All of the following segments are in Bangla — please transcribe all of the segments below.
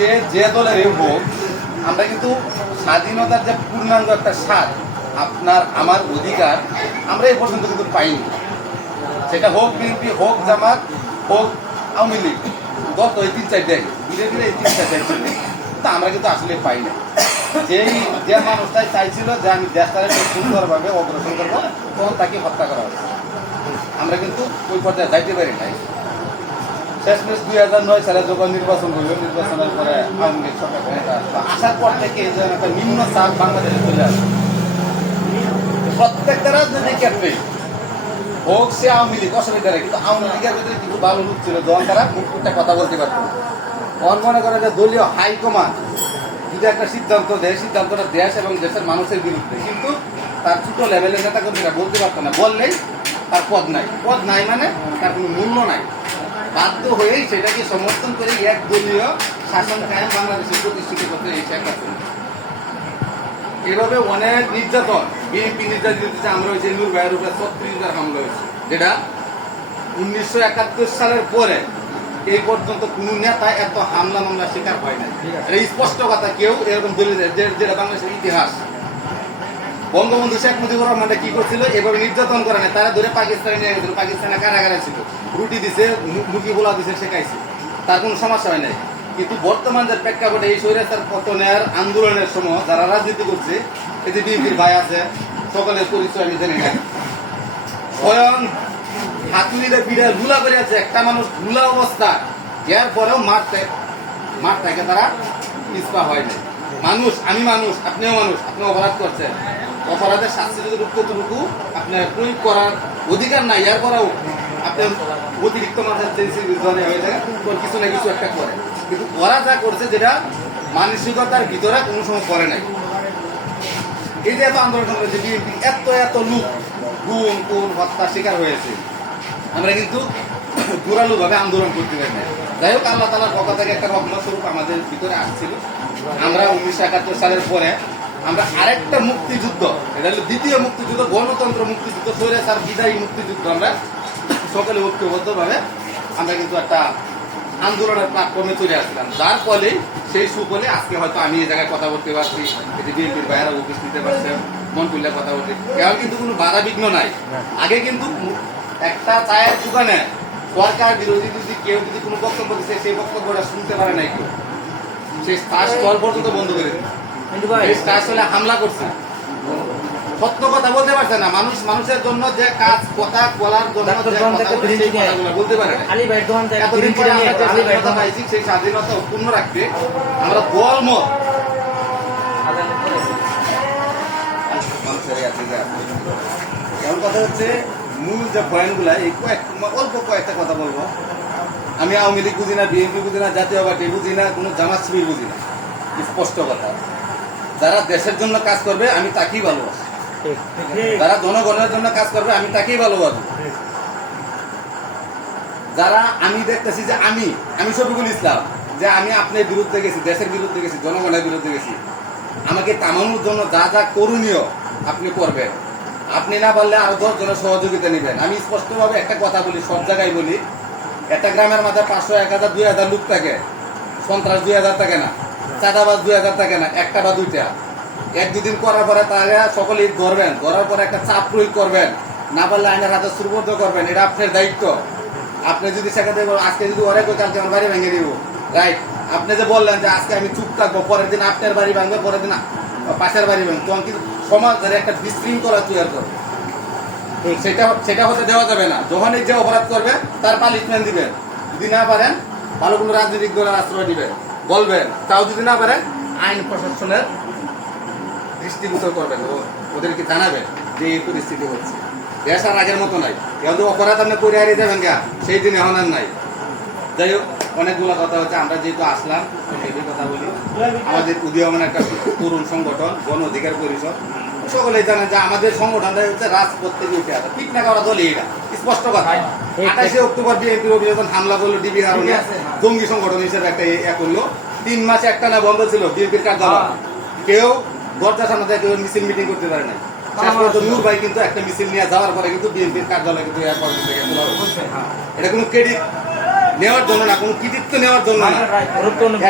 সে যে দলেরই হোক আমরা কিন্তু স্বাধীনতার যে পূর্ণাঙ্গ একটা স্বাদ, আপনার, আমার অধিকার, আমরা এই পর্যন্ত কিন্তু পাইনি। সেটা হোক বিএনপি, হোক জামাত, হোক আওয়ামী লীগ, গত এই তিন চার দিন, ধীরে ধীরে এই তিন চার চলে তা আমরা কিন্তু আসলে পাই না। যেই যে মানুষটাই চাইছিল যে আমি দেশটাকে সুন্দরভাবে অগ্রসর করব, তখন তাকে হত্যা করা হয়েছে। আমরা কিন্তু ওই পর্যায়ে যাইতে পারি নাই। শেষমেশ দুই হাজার নয় সালে যখন নির্বাচন হইল নির্বাচনের পরে আওয়ামী লীগ সরকার ক্ষমতা আসার পর থেকে যে একটা নিম্ন চাপ বাংলাদেশে চলে আসে। প্রত্যেকটা রাজনৈতিক ক্ষেত্রে হোক সে আওয়ামী লীগ, অসুবিধা কিন্তু আওয়ামী লীগের ভিতরে কিছু ভালো লোক ছিল যখন তারা মুখটা কথা বলতে পারত। অন মনে করে যে দলীয় হাইকমান্ড যদি একটা সিদ্ধান্ত দেয়, সিদ্ধান্তটা দেশ এবং দেশের মানুষের বিরুদ্ধে। কিন্তু তার ছোট লেভেলের নেতা কর্মীরা বলতে পারতো না, বললেই তার পদ নাই। পদ নাই মানে তার কোনো মূল্য নাই। বাধ্য হয়েই সেটাকে সমর্থন করে এক দলীয় শাসন কায়েম বাংলাদেশে প্রতিষ্ঠিত করতে এই শেখ হাসিনা। এভাবে অনেক নির্যাতন বিএনপি নির্যাতিত হচ্ছে। আমরা যে নূর ভাইয়ের উপরে ছত্রিশবার হামলা হয়েছে। যেটা উনিশশো একাত্তর সালের পরে এই পর্যন্ত কোনো নেতা এত হামলা মামলা শিকার হয় নাই। এটা স্পষ্ট কথা কেউ এরকম যে- যেটা বাংলাদেশের ইতিহাস বঙ্গবন্ধু শেখ মুজিবুর রহমানটা কি করছিল? এভাবে নির্যাতন করে না তারা ধরে পাকিস্তানে নিয়ে গেছিল। পাকিস্তানে কারাগারে ছিল। রুটি দিছে মুরগি বোলা দিছে, শেখাইছে। তার কোনো সমস্যা হয় নাই। কিন্তু বর্তমান যে প্রেক্ষাপটে এই স্বৈরাচার পতনের আন্দোলনের সময় যারা রাজনীতি করছে যে বিএনপির ভাই আছে, সকলের পরিচয় আমি জানি না স্বয়ং হাতুড়িতে পিঠে গুলা করে আছে একটা মানুষগুলা অবস্থা। এর পরেও মারতে মার থেকে তারা পিছপা হয় না মানুষ, আমি মানুষ, আপনিও মানুষ, আপনি অপরাধ করছেন। অপরাধের শাস্তি যদি কতটুকু আপনার প্রয়োগ করার অধিকার নাই, এর পরেও আপনি অতিরিক্ত মাথার জনে হয়ে থাকে কিছু না কিছু একটা করে। কিন্তু ওরা যা করছে যেটা মানসিকতার ভিতরে কোনো সময় করে নাই। এই যে এত আন্দোলন করেছে বিএনপি এত এত লোক গুণ কোন হত্যা শিকার হয়েছে, আমরা কিন্তু জোরালো ভাবে আন্দোলন করতে পারি না যাই হোক, আল্লাহ তালার পক্ষ থেকে একটা রহমত স্বরূপ আমাদের ভিতরে আসছিল। আমরা উনিশশো একাত্তর সালের পরে আমরা আরেকটা মুক্তিযুদ্ধ, এটা হলো দ্বিতীয় মুক্তিযুদ্ধ, গণতন্ত্র মুক্তিযুদ্ধ, স্বৈরাচার, বিদায়ী মুক্তিযুদ্ধ আমরা সকলে ঐক্যবদ্ধভাবে আমরা কিন্তু একটা আন্দোলনের প্ল্যাটফর্মে চলে আসলাম। যার ফলে সেই সুফলে আজকে হয়তো আমি এই জায়গায় কথা বলতে পারছি এটি বিএনপির বাইরে উপস্থিত দিতে পারছেন মন করলে কথা বলতে কেউ কিন্তু কোনো বাধা বিঘ্ন নাই। আগে কিন্তু একটা চায়ের দোকানে সরকার বিরোধী যদি কেউ যদি কোনো বক্তব্য দিচ্ছে সেই বক্তব্যটা শুনতে পারে নাই কেউ। সেই স্টার স্টল পর্যন্ত বন্ধ করে দিল। স্টার স্টলে হামলা করছে। সত্য কথা বলতে পারছে না। মানুষ মানুষের জন্য যে কাজ কথা বলার জন্য বলতে পারে এতদিন পরে আমরা স্বাধীনতা পাইছি সেই স্বাধীনতা অক্ষুণ্ণ রাখতে আমরা দল মত। এখন কথা হচ্ছে মূল যে পয়েন্টগুলা এই কয়েক অল্প কয়েকটা কথা বলব। আমি আওয়ামী লীগ বুঝি না বিএনপি বুঝি না জাতীয় পার্টি বুঝি না কোনো জামাত শিবির বুঝি না। স্পষ্ট কথা। যারা দেশের জন্য কাজ করবে, আমি তাকেই ভালোবাসি। যারা জনগণের জন্য কাজ করবে, আমি তাকেই ভালোবাসবো যারা আমি দেখতেছি যে আমি আমি শফিকুল ইসলাম, যে আমি আপনার বিরুদ্ধে গেছি, দেশের বিরুদ্ধে গেছি, জনগণের বিরুদ্ধে গেছি। আমাকে থামানোর জন্য যা যা করণীয় আপনি করবেন। আপনি না পারলে আরও দশ জনের সহযোগিতা নেবেন। আমি স্পষ্টভাবে একটা কথা বলি, সব জায়গায় বলি। একটা গ্রামের মাঝে পাঁচশো, এক হাজার, দুই হাজার লোক থাকে। সন্ত্রাস দুই হাজার থাকে না। চাঁদাবাজ দুই হাজার থাকে না একটা বা দুইটা। এক দুদিন করার পরে তারা সকলেই ধরবেন ধরার পরে একটা চাপ প্রয়োগ করবেন। না পারলে আইনের হাতে সুরবদ্ধ করবেন, এটা আপনার দায়িত্ব। আপনি যদি সেখান আজকে যদি কই, কালকে আমার বাড়ি ভেঙে দিব। রাইট আপনি যে বললেন যে আজকে আমি চুপ থাকব, পরের দিন আপনার বাড়ি ভাঙবে, পরের দিন পাশের বাড়ি ভাঙবে, তখন কিন্তু সমাজের একটা বিশৃঙ্খলা তৈরি করবে সেটা সেটা হতে দেওয়া যাবে না। যখনই যে অপরাধ করবে, তার পানিশমেন্ট দিবেন। যদি না পারেন, ভালো কোনো রাজনৈতিক দলের আশ্রয় দিবেন বলবেন। তাও যদি না পারেন, আইন প্রশাসনের দৃষ্টিগোচর করবেন ওদেরকে জানাবেন যে এই পরিস্থিতি হচ্ছে। দেশ আর আগের মতো নাই। কিন্তু অপরাধ আপনি করে হারিয়ে যাবেন গা, সেই দিন এখন আর নাই। যাই হোক, অনেকগুলো কথা হচ্ছে। আমরা যেহেতু আসলাম সেই কথা বলি। আমাদের উদীয়মান একটা তরুণ সংগঠন, গণ অধিকার পরিষদ। সকলেই জানেন যে আমাদের সংগঠনটা হচ্ছে রাজপথ থেকে উঠে আসা ঠিক না করা দলই এটা। স্পষ্ট কথা। আঠাশে অক্টোবর বিএনপির অভিযোজন হামলা করল ডিবি কারণে জঙ্গি সংগঠন হিসেবে একটা ইয়ে করল। তিন মাস একটা না বন্ধ ছিল বিএনপির কার্যালয়। কেউ দরজা সামনে থেকে কেউ মিছিল মিটিং করতে পারে না নূর ভাই কিন্তু একটা মিছিল নিয়ে যাওয়ার পরে কিন্তু বিএনপির কার্যালয় কিন্তু। এটা কোনো ক্রেডিট নেওয়ার জন্য না কোনো কৃতিত্ব নেওয়ার জন্য না।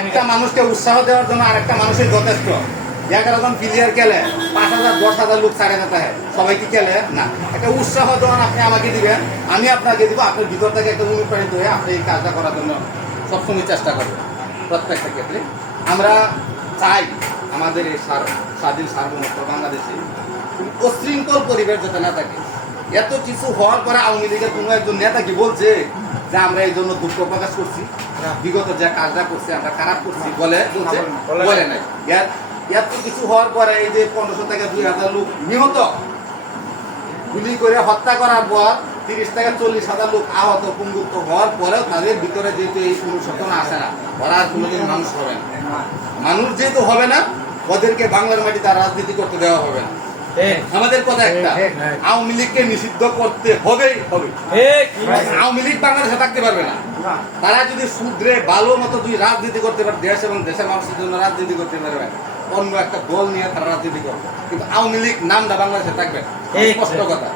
একটা মানুষকে উৎসাহ দেওয়ার জন্য আরেকটা মানুষের যথেষ্ট। এগারো জন প্লেয়ার খেলে পাঁচ হাজার দশ হাজার লোক ছাড়ে যেতে হয় সবাই খেলে? না। একটা উৎসাহ দেওয়ান আপনি আমাকে দিবেন আমি আপনাকে দিব আপনার ভিতর থেকে একটা অনুপ্রাণিত হয়ে আপনি এই কাজটা করার জন্য সবসময় চেষ্টা করবেন। প্রত্যেকটা ক্ষেত্রে। আমরা চাই আমাদের এই সার- স্বাধীন সার্বভৌমত্ব বাংলাদেশে অশৃঙ্খল পরিবেশ যাতে না থাকে। এত কিছু হওয়ার পরে আওয়ামী লীগের কোনো একজন নেতা কি বলছে যে আমরা এই জন্য দুঃখ প্রকাশ করছি। বিগত যে কাজটা করছি আমরা খারাপ করছি। বলে বলে নাই। এত কিছু হওয়ার পরে এই যে পনেরোশো থেকে দুই হাজার লোক নিহত। গুলি করে হত্যা করার পর তিরিশ থেকে চল্লিশ হাজার লোক আহত পঙ্গুত্ব হওয়ার পরেও তাদের ভিতরে যেহেতু এই পুরুষত্বনা আসে না ওরা আর কোনোদিন মানুষ হবে না। মানুষ যেহেতু হবে না ওদেরকে বাংলার মাটি তার রাজনীতি করতে দেওয়া হবে না। আমাদের কথা একটা আওয়ামী লীগকে নিষিদ্ধ করতে হবেই হবে। আওয়ামী লীগ বাংলাদেশে থাকতে পারবে না। তারা যদি শুদ্রে ভালো মতো যদি রাজনীতি করতে পারে দেশ এবং দেশের মানুষের জন্য রাজনীতি করতে পারবে অন্য একটা দল নিয়ে তারা রাজনীতি করবে। কিন্তু আওয়ামী লীগ নামটা বাংলাদেশে থাকবে স্পষ্ট কথা।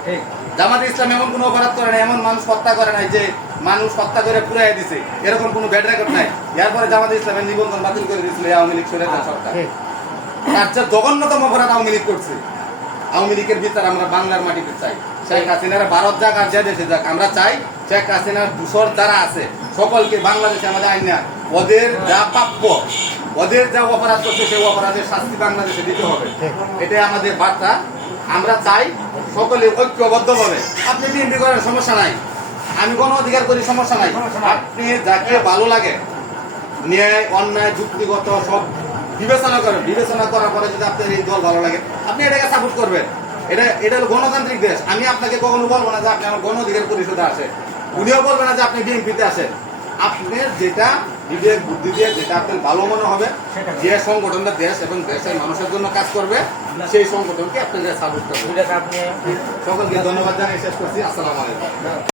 জামাত ইসলাম এমন কোনো অপরাধ করে না এমন মানুষ হত্যা করে নাই যে মানুষ হত্যা করে পুরাই দিছে। এরকম কোনো ব্যাড রেকর্ড নাই। এরপরে জামাত ইসলামের নিবন্ধন বাতিল করে দিয়েছিল আওয়ামী লীগ সরে সরকার তার চেয়ে জঘন্যতম অপরাধ আওয়ামী লীগ করছে। আওয়ামী লীগের বিচার আমরা বাংলার মাটিতে চাই। শেখ হাসিনার ভারত যাক আর যে দেশে যাক আমরা চাই শেখ হাসিনার দূষর যারা আছে সকলকে বাংলাদেশে আমাদের আইন না ওদের যা প্রাপ্য ওদের যা অপরাধ করছে, সেই অপরাধের শাস্তি বাংলাদেশে দিতে হবে। এটাই আমাদের বার্তা। আমরা চাই সকলে ঐক্যবদ্ধভাবে আপনি বিএনপি করেন, সমস্যা নাই। আমি গণ অধিকার করি, সমস্যা নাই। আপনি যাকে ভালো লাগে, ন্যায়, অন্যায়, যুক্তিগত সব বিবেচনা করেন। বিবেচনা করার পরে যদি আপনার এই দল ভালো লাগে, আপনি এটাকে সাপোর্ট করবেন। এটা এটা হলো গণতান্ত্রিক দেশ। আমি আপনাকে কখনো বলব না যে আপনি আমার গণ অধিকার পরিষদে আসেন উনিও বলবেন না যে আপনি বিএনপিতে আসেন আপনার যেটা বিবেক বুদ্ধি দিয়ে যেটা আপনার ভালো মনে হবে যে সংগঠনটা দেশ এবং দেশের মানুষের জন্য কাজ করবে সেই সংগঠনকে আপনি সাপোর্ট করবে সকলকে ধন্যবাদ জানিয়ে শেষ করছি। আসসালামু আলাইকুম।